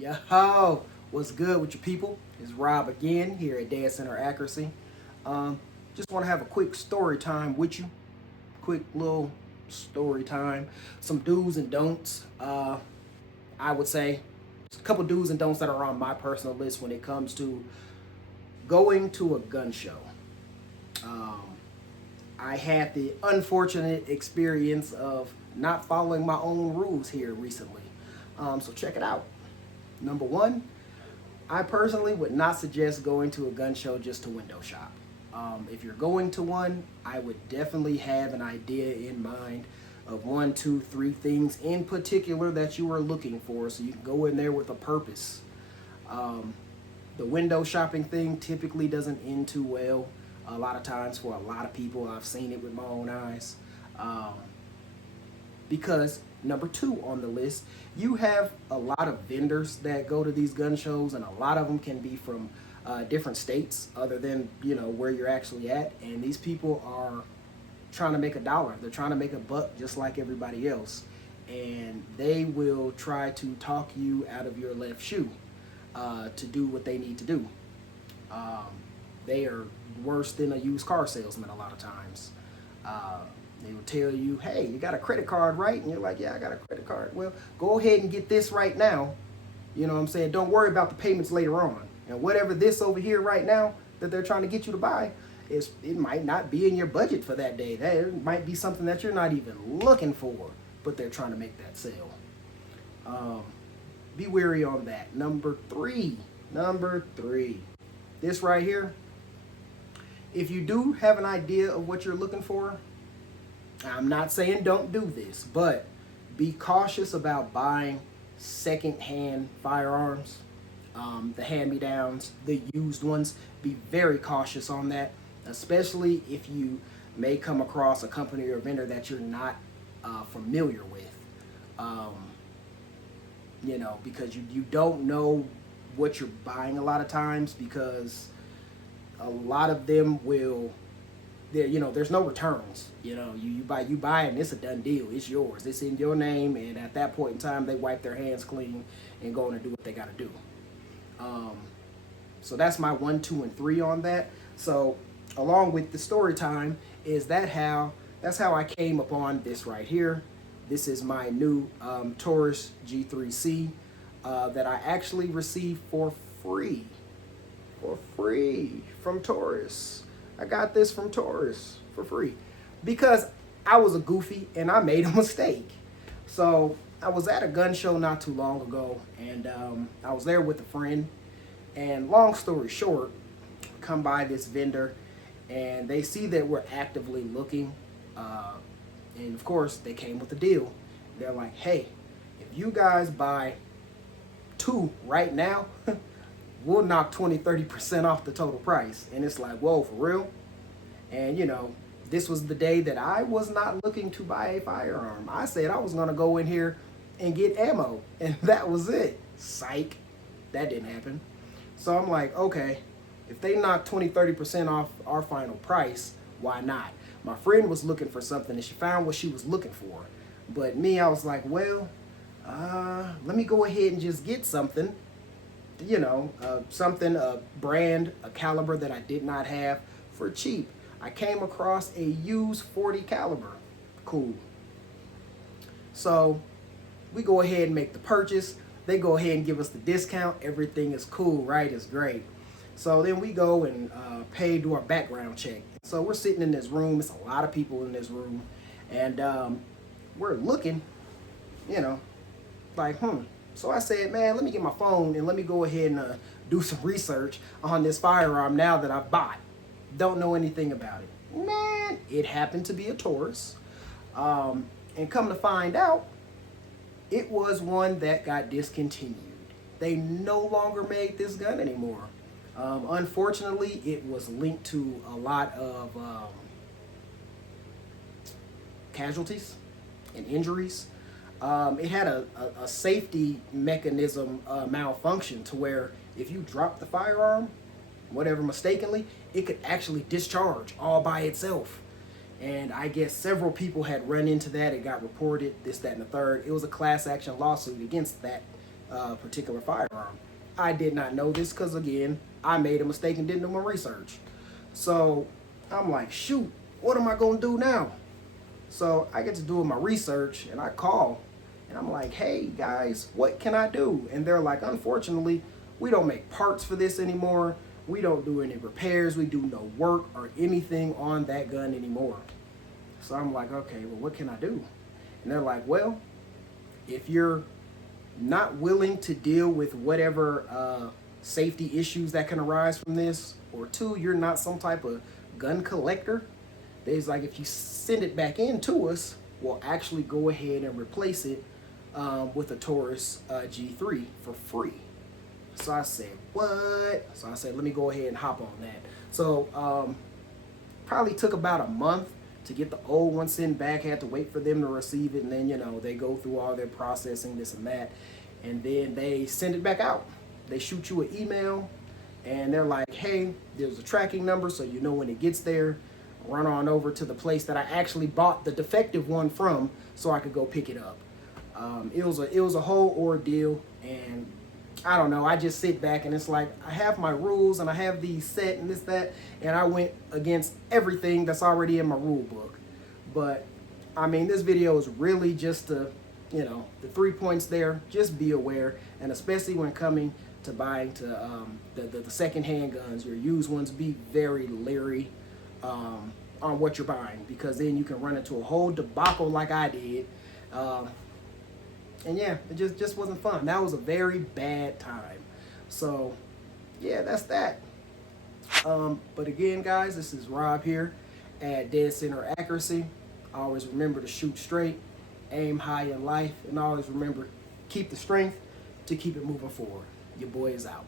Yo, what's good with you people? It's Rob again here at Dance Center Accuracy. Just want to have a quick story time with you. Quick little story time. Some do's and don'ts. I would say a couple do's and don'ts that are on my personal list when it comes to going to a gun show. Um, I had the unfortunate experience of not following my own rules here recently. So check it out. Number one, I personally would not suggest going to a gun show just to window shop. If you're going to one, I would definitely have an idea in mind of one, two, three things in particular that you are looking for so you can go in there with a purpose. Um, the window shopping thing typically doesn't end too well a lot of times for a lot of people. I've seen it with my own eyes. Um, because number two on the list, you have a lot of vendors that go to these gun shows, and a lot of them can be from different states other than where you're actually at. And these people are trying to make a dollar. They're trying to make a buck just like everybody else, and they will try to talk you out of your left shoe to do what they need to do. Um, they are worse than a used car salesman a lot of times. Uh, they will tell you, hey, you got a credit card, right? And you're like, yeah, I got a credit card. Well, go ahead and get this right now. You know what I'm saying? Don't worry about the payments later on. And whatever this over here right now that they're trying to get you to buy, it might not be in your budget for that day. That might be something that you're not even looking for, but they're trying to make that sale. Um, be wary on that. Number three. This right here. If you do have an idea of what you're looking for, I'm not saying don't do this, but be cautious about buying second-hand firearms, the hand-me-downs, the used ones. Be very cautious on that, especially if you may come across a company or vendor that you're not familiar with. Um, because you don't know what you're buying a lot of times, because a lot of them will there's no returns. You buy it and it's a done deal. It's yours. It's in your name, and at that point in time, they wipe their hands clean and go on and do what they got to do. Um, so that's my 1, 2, and 3 on that. So along with the story time, that's how I came upon this right here. This is my new Taurus G3C that I actually received for free. From Taurus. I got this from Taurus for free because I was a goofy and I made a mistake. So I was at a gun show not too long ago, and I was there with a friend. And long story short, come by this vendor, and they see that we're actively looking. And of course, they came with a deal. They're like, hey, if you guys buy 2 right now, we'll knock 20-30% off the total price. And it's like, whoa, for real? And this was the day that I was not looking to buy a firearm. I said I was going to go in here and get ammo, and that was it. Psych. That didn't happen. So I'm like, okay, if they knock 20-30% off our final price, why not? My friend was looking for something, and she found what she was looking for. But me, I was like, well, let me go ahead and just get something. Something, a brand, a caliber that I did not have for cheap. I came across a used 40 caliber. Cool. So we go ahead and make the purchase. They go ahead and give us the discount. Everything is cool, right? It's great. So then we go and do our background check. So we're sitting in this room. It's a lot of people in this room. And we're looking, like, So I said, man, let me get my phone and let me go ahead and do some research on this firearm now that I've bought. Don't know anything about it. Man, it happened to be a Taurus. And come to find out, it was one that got discontinued. They no longer made this gun anymore. Unfortunately, it was linked to a lot of casualties and injuries. It had a safety mechanism malfunction to where if you drop the firearm, whatever mistakenly, it could actually discharge all by itself. And I guess several people had run into that. It got reported, this, that, and the third. It was a class action lawsuit against that particular firearm. I did not know this because, again, I made a mistake and didn't do my research. So I'm like, shoot, what am I going to do now? So I get to doing my research and I call and I'm like, hey guys, what can I do? And they're like, unfortunately, we don't make parts for this anymore. We don't do any repairs. We do no work or anything on that gun anymore. So I'm like, okay, well, what can I do? And they're like, well, if you're not willing to deal with whatever safety issues that can arise from this, or two, you're not some type of gun collector, it's like, if you send it back in to us, we'll actually go ahead and replace it with a Taurus G3 for free. So I said, what? So I said, let me go ahead and hop on that. So probably took about a month to get the old one sent back. Had to wait for them to receive it, and then, you know, they go through all their processing, this and that, and then they send it back out. They shoot you an email, and they're like, hey, there's a tracking number, so you know when it gets there, run on over to the place that I actually bought the defective one from so I could go pick it up. It was a whole ordeal, and I don't know, I just sit back and it's like, I have my rules and I have these set and this, that, and I went against everything that's already in my rule book. But I mean, this video is really just to, you know, the 3 points there, just be aware, and especially when coming to buying the secondhand guns, your used ones, be very leery on what you're buying, because then you can run into a whole debacle like I did. And yeah, it just wasn't fun. That was a very bad time. So yeah, that's that. But again, guys, this is Rob here at Dead Center Accuracy. Always remember to shoot straight, aim high in life, and always remember, keep the strength to keep it moving forward. Your boy is out.